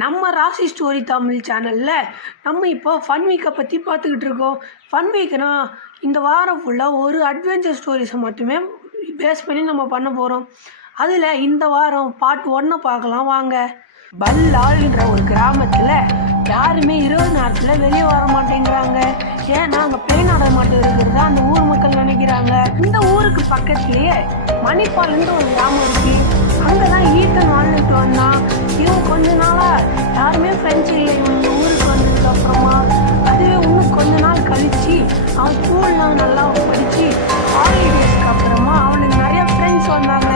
நம்ம ராசி ஸ்டோரி தமிழ் சேனலில் நம்ம இப்போ ஃபன் வீக்கை பற்றி பார்த்துக்கிட்டு இருக்கோம். ஃபன் வீக்னா இந்த வாரம் ஃபுல்லாக ஒரு அட்வென்ச்சர் ஸ்டோரிஸை மட்டுமே பேஸ் பண்ணி நம்ம பண்ண போகிறோம். அதில் இந்த வாரம் பார்ட் 1 பார்க்கலாம் வாங்க. பல்லால்ன்ற ஒரு கிராமத்தில் யாருமே இரவு நேரத்தில் வெளியே வர மாட்டேங்கிறாங்க. ஏன்னா அங்கே பேய் நடமாட்டம் இருக்கிறது அந்த ஊர் மக்கள் நினைக்கிறாங்க. இந்த ஊருக்கு பக்கத்துலேயே மணிப்பால்ன்ற ஒரு கிராமம் இருக்குது. அங்கே தான் ஈத்தன் வாழ்ந்துட்டு வந்தான். இவன் கொஞ்ச நாளாக யாருமே ஃப்ரெண்ட்ஸ் இல்லை. இவங்க ஊருக்கு வந்ததுக்கு அப்புறமா அதுவே இன்னும் கொஞ்ச நாள் கழித்து அவன் ஸ்கூல்லாம் நல்லா படித்து ஹாலிடேஸ்க்கு அப்புறமா அவனுக்கு நிறைய ஃப்ரெண்ட்ஸ் வந்தாங்க.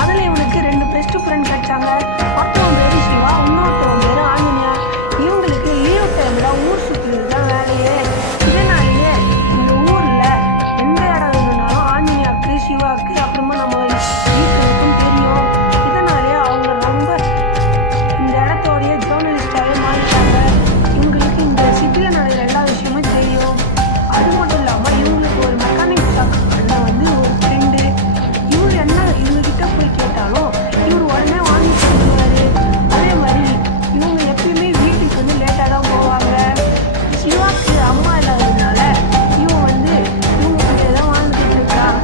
அதில் இவனுக்கு 2 பெஸ்ட் ஃப்ரெண்ட் கிடைச்சாங்க. ஒருத்தவன் பேர் சிவா, இன்னொருத்தவன் பேர் ஆஞ்சனியா. இவங்களுக்கு லீவ் டைமில் ஊர் சுற்றுறது தான் வேலையே. இதனாலேயே இந்த ஊரில் எந்த இடம் இருந்தாலும் ஆஞ்சனியாவுக்கு சிவாவுக்கு அப்புறமா நம்ம வீட்டுக்கும் தெரியும். இதனாலேயே அவங்க ரொம்ப இந்த இடத்தோடைய ஜேர்னலிஸ்டாகவே மாறிட்டாங்க. இவங்களுக்கு இந்த சிட்டியில் நடக்கிற எல்லா விஷயமும் தெரியும். அது மட்டும் இல்லாமல் இவங்களுக்கு ஒரு மெக்கானிக் ஷாப் வந்து ஒரு ஃப்ரெண்டு. இவர் என்ன இவங்ககிட்ட போய் கேட்டாலும் இவர் உடனே வாங்கி கொடுத்துருவாரு. அதே மாதிரி இவங்க எப்பயுமே வீட்டுக்கு வந்து லேட்டாக தான் போவாங்க. சிவாக்கு அம்மா இல்லாததுனால இவன் வந்து இவங்க கிட்டே தான் வாழ்ந்துட்டு இருக்கான்.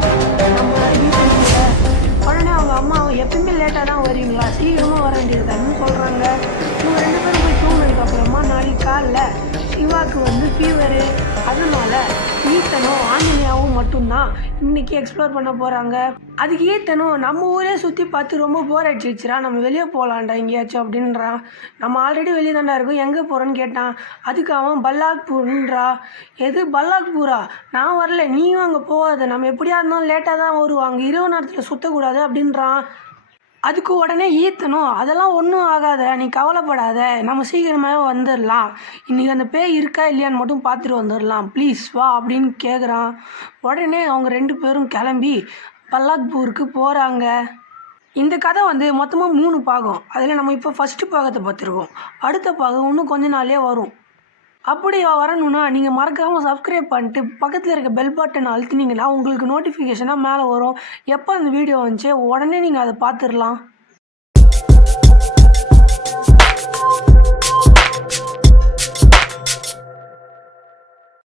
நம்ம வீட்டுல உடனே அவங்க அம்மா எப்பயுமே லேட்டாக தான் வருவீங்களா, சீக்கிரமாக வர வேண்டியதுன்னு சொல்கிறாங்க. இவங்க 2 பேரும் போய் தூங்கினதுக்கு அப்புறமா நாளைக்கு காலைல சிவாக்கு வந்து ஃபீவரு. அதனால ஈத்தனும் ஆஞ்சனியாவும் மட்டும்தான் இன்னைக்கு எக்ஸ்ப்ளோர் பண்ண போகிறாங்க. அதுக்கு ஈத்தனும் நம்ம ஊரே சுற்றி பார்த்து ரொம்ப போர் அடிச்சிச்சுரா, நம்ம வெளியே போகலான்டா எங்கேயாச்சும் அப்படின்றான். நம்ம ஆல்ரெடி வெளியே தாண்டா இருக்கோம், எங்கே போகிறோன்னு கேட்டான். அதுக்கு அவன் பல்லாக்பூர்ன்றா. எது பல்லாக்பூரா? நான் வரல, நீயும் அங்கே போகாத, நம்ம எப்படியா இருந்தாலும் லேட்டாக தான் வருவாங்க, இரவு நேரத்தில் சுற்றக்கூடாது அப்படின்றான். அதுக்கு உடனே ஈத்தனும் அதெல்லாம் ஒன்றும் ஆகாத, நீ கவலைப்படாத, நம்ம சீக்கிரமாகவே வந்துடலாம், இன்றைக்கி அந்த பேய் இருக்கா இல்லையான்னு மட்டும் பார்த்துட்டு வந்துடலாம், ப்ளீஸ் வா அப்படின்னு கேட்குறான். உடனே அவங்க 2 பேரும் கிளம்பி பல்லாக்பூருக்கு போகிறாங்க. இந்த கதை வந்து மொத்தமாக 3 பாகம். அதில் நம்ம இப்போ ஃபஸ்ட்டு பாகத்தை பார்த்துருக்கோம். அடுத்த பாகம் இன்னும் கொஞ்ச நாளே வரும். அப்படி வரணும்னா நீங்கள் மறக்காமல் சப்ஸ்கிரைப் பண்ணிட்டு பக்கத்தில் இருக்க பெல் பட்டன் அழுத்தினீங்கன்னா உங்களுக்கு நோட்டிஃபிகேஷனாக மேலே வரும். எப்போ அந்த வீடியோ வந்துச்சு உடனே நீங்கள் அதை பார்த்துடலாம்.